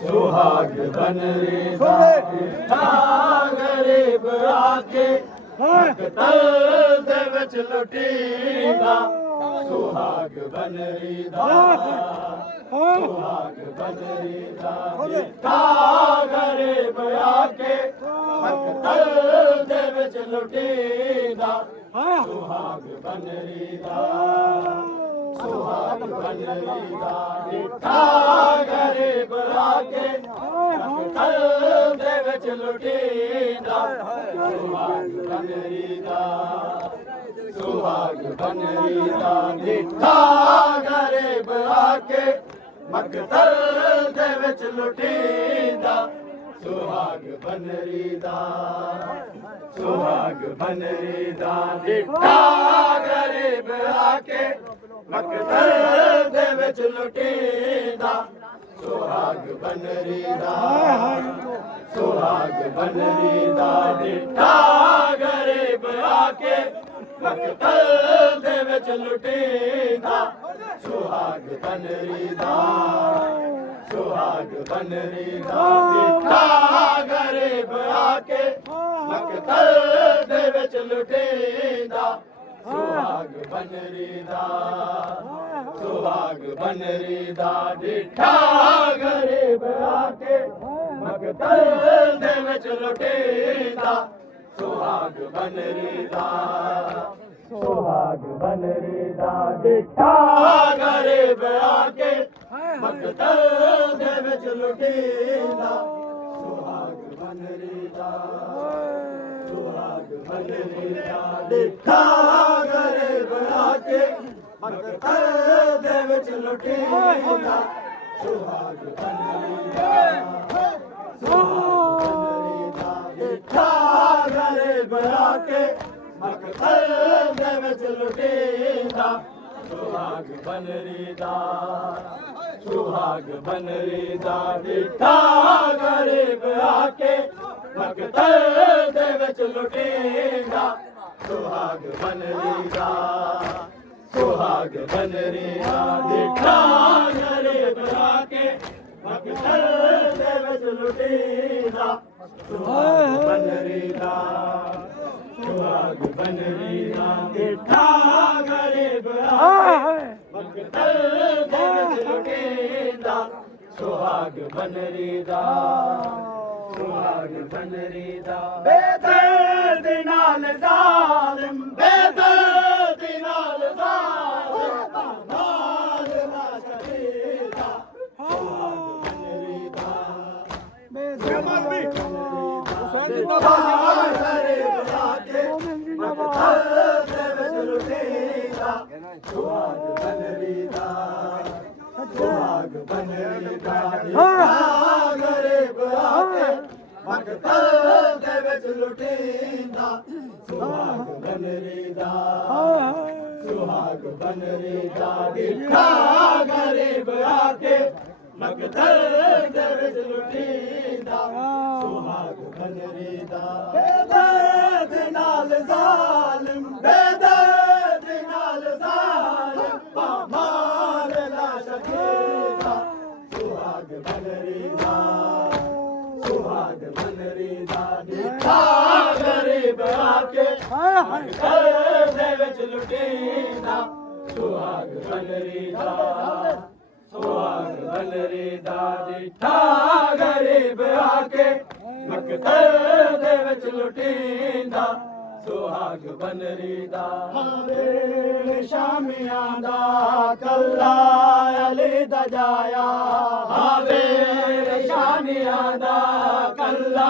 सुहाग बनरी गरीब आके तल दे विच लुटीदा सुहाग बनरी सुहाग बनरी गरीब आके तल दे विच लुटीदा सुहाग बनरी सुहाग बनरी गरीब आके तल दे विच लुटीदा सुहाग बनरी सुहाग बनरी गरीब आके मकतल दे विच लुटीदा सुहाग बनरी सुहाग बनरी गरीब आके मकतल दे विच लुटीदा सुहाग बनरी सुहाग बनरी गरीब आके मकतल दे विच लुटीदा सुहाग बनरी सुहाग बनरी गरीब आके मकतल दे विच लुटीदा सुहाग बनरी सुहाग बनरी डिठा गरीब आके मकतल दे विच लुटीदा सुहाग बनरी सुहाग बनरी डिठा गरीब आके मकतल दे विच लुटीदा सुहाग बनरी सुहाग बनरी डिठा गरीब आके मकतल दे विच लुटीदा सुहाग बनरी डिठा गरीब आके मकतल दे विच लुटीदा सुहाग बनरी सुहाग बनरी डिठा गरीब आके मकतल दे विच लुटीदा सुहाग बनरी सुहाग बनरी डिठा गरीब आके मकतल दे विच लुटीदा सुहाग बनरी सुहाग बनरी डिठा गरीब आके मकतल दे विच लुटीदा सुहाग बनरी सुहाग बनरी बेदर्द नाल जालिम बेदर्द नाल जालिम माल ना शरीदा सुहाग बनरी बेदर्द गरीब आके मकतल दे विच लुटीदा सुहाग बनरी सुहाग बनरी गरीब आके मकतल दे विच लुटीदा सुहाग बनरी सुहाग बनरी डिठा गरीब आके मकतल दे विच लुटीदा सुहाग बनरी बेदर्द नाल जालिम बेदर्द नाल जालिम माल ना शकीदा सुहाग बनरी सुहाग बनरी डिठा गरीब आके मकतल दे विच लुटीदा सुहाग बनरी सुहाग बनरी डिठा गरीब आके मकतल दे विच लुटीदा सुहाग बनरी शामियां दा कल्ला अली दा जाया हावे शामियां दा कल्ला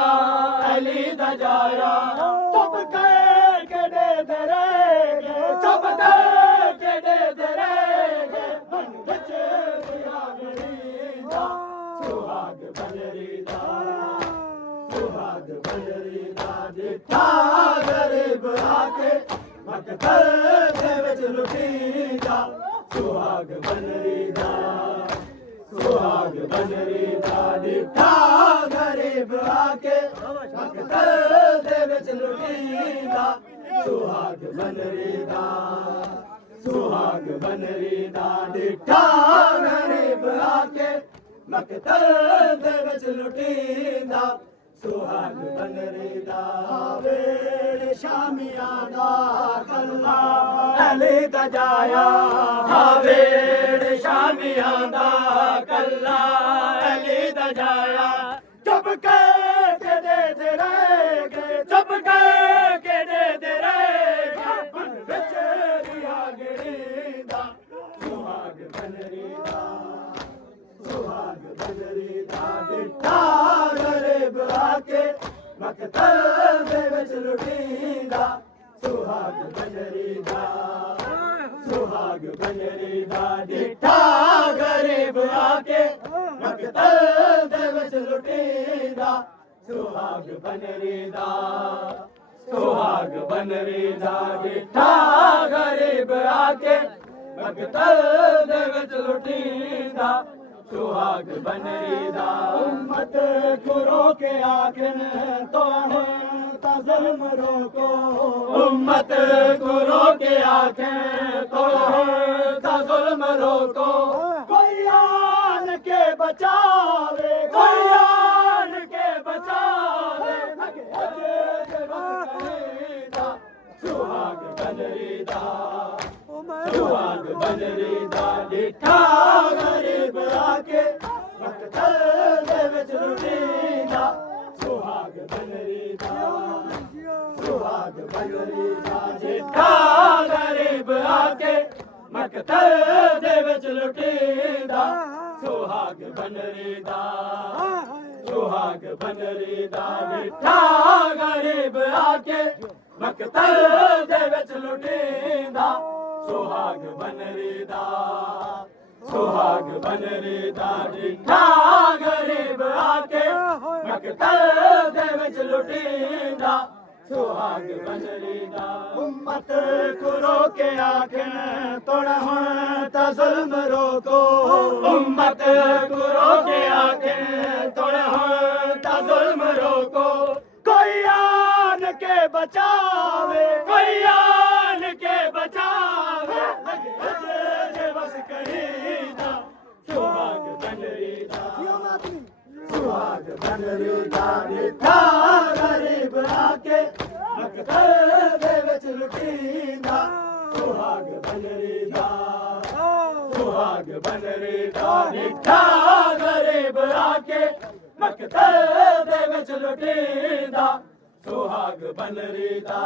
अली दा जाया चुप के दे दरे चुप के दे दरे मन विच दिया गरीदा सुहाग बनरी सुहाग बनरी डिठा गरीब आके मकतल दे विच लुटीदा सुहाग बनरी सुहाग बनरी डिठा गरीब आके मकतल दे विच लुटीदा सुहाग बनरी दा सुहाग बनरी दा डिठा गरीब आके मकतल दे विच लुटींदा सुहाग बनरी दा वेड़ शामियां दा कल्ला अली दा जाया वेड़ शामियां दा कल्ला अली दा जाया चुप के दे रह गए चुप के दे रह गए बन विच रिया गिरींदा सुहाग बनरी दा सुहाग बनरी दा डिठा गरीब आके मकतल दे विच लुटींदा सुहाग बनरी दा सुहाग बनरी दा डिठा गरीब आके मकतल दे विच लुटींदा सुहाग बनरी दा सुहाग बनरी दा डिठा गरीब आके मकतल दे विच लुटींदा सुहाग बनरी दा उम्मत को रोके आखिन तो ज़ुल्म रोको उम्मत को रोके आखिन तो ज़ुल्म रोको कोई आन के बचावे कोई आन के बचावे सुहाग बनरी दा सुहाग बनरी दा डिठा गरीब आके मकतल दे विच लुटींदा सुहाग बनरी दा सुहाग बनरी दा डिठा गरीब आके मकतल दे विच लुटींदा सुहाग बनरी दा सुहाग बनरी दा डिठा गरीब आके मकतल दे विच लुटींदा सुहाग बनरी दा सुहाग बनरी दा डिठा गरीब आके मकतल दे विच लुटींदा सुहाग बनरी दा उम्मत को रोके आखिन तोड़ा हुण ता ज़ुल्म रोको उम्मत को रोके आखिन तोड़ा हुण ता ज़ुल्म रोको कोई आन के बचावे कोई आन के बचावे बस करीदा सुहाग बनरी दा सुहाग बनरी दा डिठा गरीब आके मकतल दे विच लुटींदा सुहाग बनरी दा सुहाग बनरी दा डिठा गरीब आके मकतल दे विच लुटींदा सुहाग बनरी दा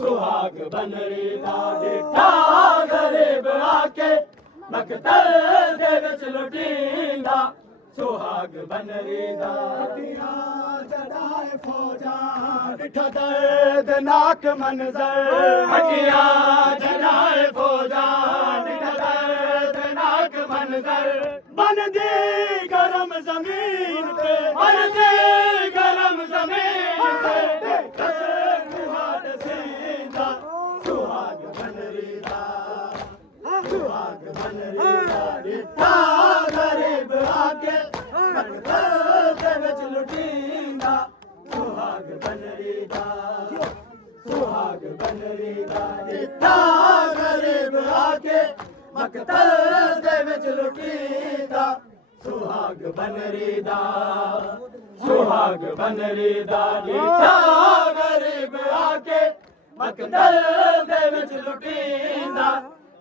सुहाग बनरी दा डिठा गरीब आके मकतल दे विच लुटींदा सुहाग बनरी दा हटियां जड़ाए फौजा डिठा दर्दनाक मंजर हटियां जड़ाए फौजा डिठा दर्दनाक मंजर बनदी गरम जमीन पे बनदी गरम जमीन पे सुहाग सीधा सुहाग बनरी दा सुहाग बनरी दा डिठा गरीब आके मकतल दे विच लुटींदा सुहाग बनरी दा सुहाग बनरी दा डिठा गरीब आके मकतल दे विच लुटींदा सुहाग बनरी दा सुहाग बनरी दा डिठा गरीब आके मकतल दे विच लुटींदा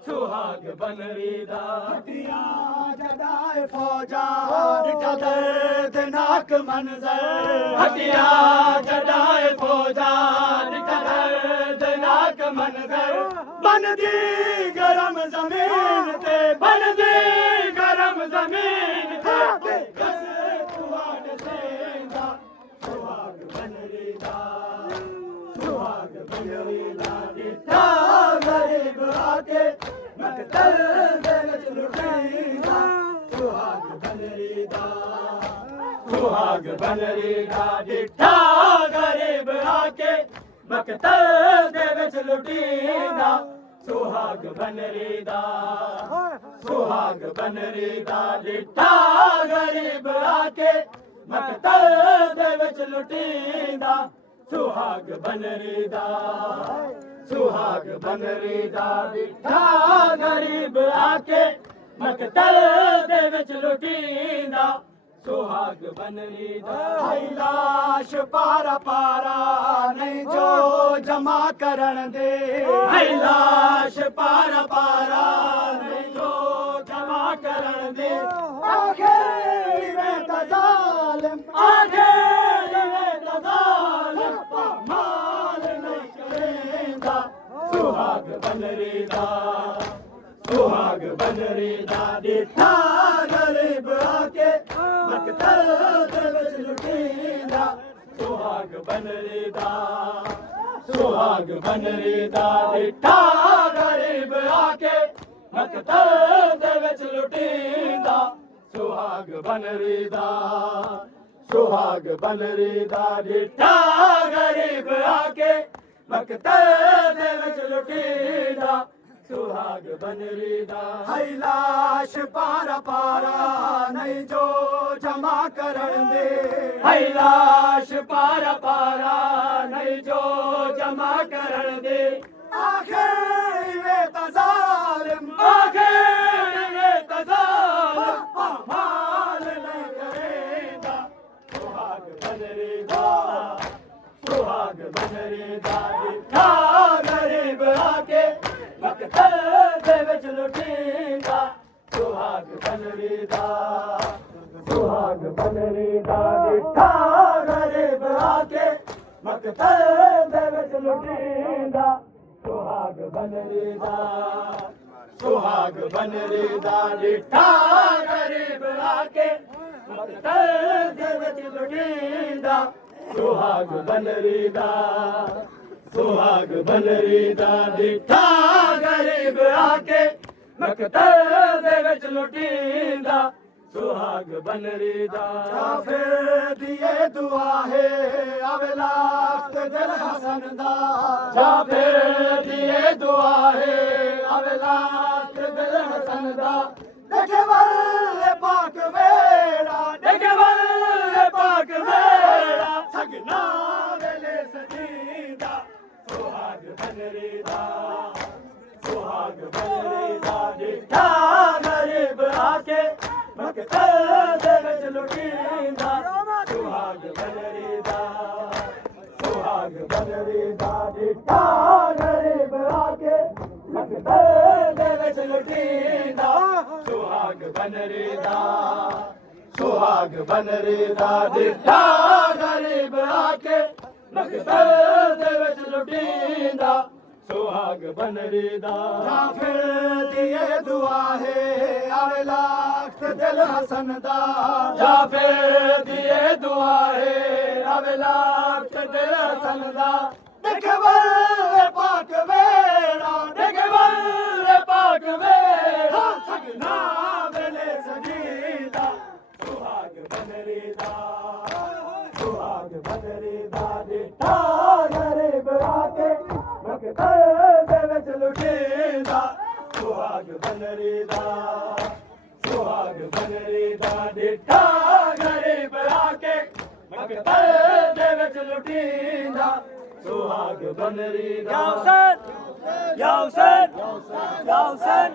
सुहाग बनरी दा हटियां जड़ाए फौजा डिठा दर्दनाक मंजर हटियां जड़ाए फौजा डिठा दर्दनाक मंजर बनदी गरम जमीन ते बनदी गरम जमीन ते सुहाग सेंदा सुहाग बनरी दा सुहाग बनरी दा डिठा गरीब आके मकतल दे विच लुटींदा सुहाग बनरी दा सुहाग बनरी दा डिठा गरीब आके मकतल दे विच लुटींदा सुहाग बनरी दा सुहाग बनरी दा डिठा गरीब आके मकतल दे विच लुटींदा सुहाग बनरी दा सुहाग बनरी दा डिठा गरीब आके मकतल दे विच लुटींदा सुहाग बनरी दा लाश पारा पारा नहीं जो जमा करण दे लाश पारा पारा नहीं जो जमा करण दे आखिर में तजालिम आखिर में तजालिम माल नहीं करेंदा सुहाग बनरी दा सुहाग बनरी दा डिठा गरीब आके मकतल दे विच लुटींदा सुहाग बनरी दा सुहाग बनरी दा डिठा गरीब आके मकतल दे विच लुटींदा सुहाग बनरी दा सुहाग बनरी दा डिठा गरीब आके मकतल दे विच लुटींदा सुहाग बनरी दा लाश पारा पारा नहीं जो जमा करण दे लाश पारा पारा नहीं जो जमा करण दे आखिर में तजालिम आखिर में तजालिम माल नहीं करेंदा सुहाग बनरी दा सुहाग बनरी दा डिठा गरीब आके मकतल दे विच लुटींदा सुहाग बनरी दा सुहाग बनरी दा डिठा गरीब आके मकतल दे विच लुटींदा सुहाग बनरी दा सुहाग बनरी दा डिठा गरीब आके मकतल दे विच लुटींदा सुहाग बनरी दा सुहाग बनरी दा डिठा गरीब आके मकतल दे विच लुटींदा सुहाग बनरी दा फिर दिए दुआ है अवलाख दिल हसन दा फिर दिए दुआ है अवलाख दिल हसन दा देखे वल्ले पाक वेड़ा देखे वल्ले पाक वेड़ा सगना वेले सजीदा सुहाग बनरी दा सुहाग बनरी दा डिठा गरीब आके मकतल दे विच लुटींदा सुहाग बनरी दा सुहाग बनरी दा डिठा गरीब आके मकतल दे विच लुटींदा सुहाग बनरी दा सुहाग बनरी दा डिठा गरीब आके मकतल दे विच लुटींदा सुहाग बनरी दा फिर दिए दुआ है अवलाख दिल हसन दा फिर दिए दुआ है अवलाख दिल हसन दा देखे वल्ले पाक वेड़ा देखे वल्ले पाक वेड़ा सगना वेले सजीदा सुहाग बनरी दा सुहाग बनरी दा डिठा गरीब आके मकतल दे विच लुटींदा सुहाग बनरी दा सुहाग बनरी दा डिठा गरीब आके मकतल दे विच लुटींदा सुहाग बनरी दा या हुसैन या हुसैन या हुसैन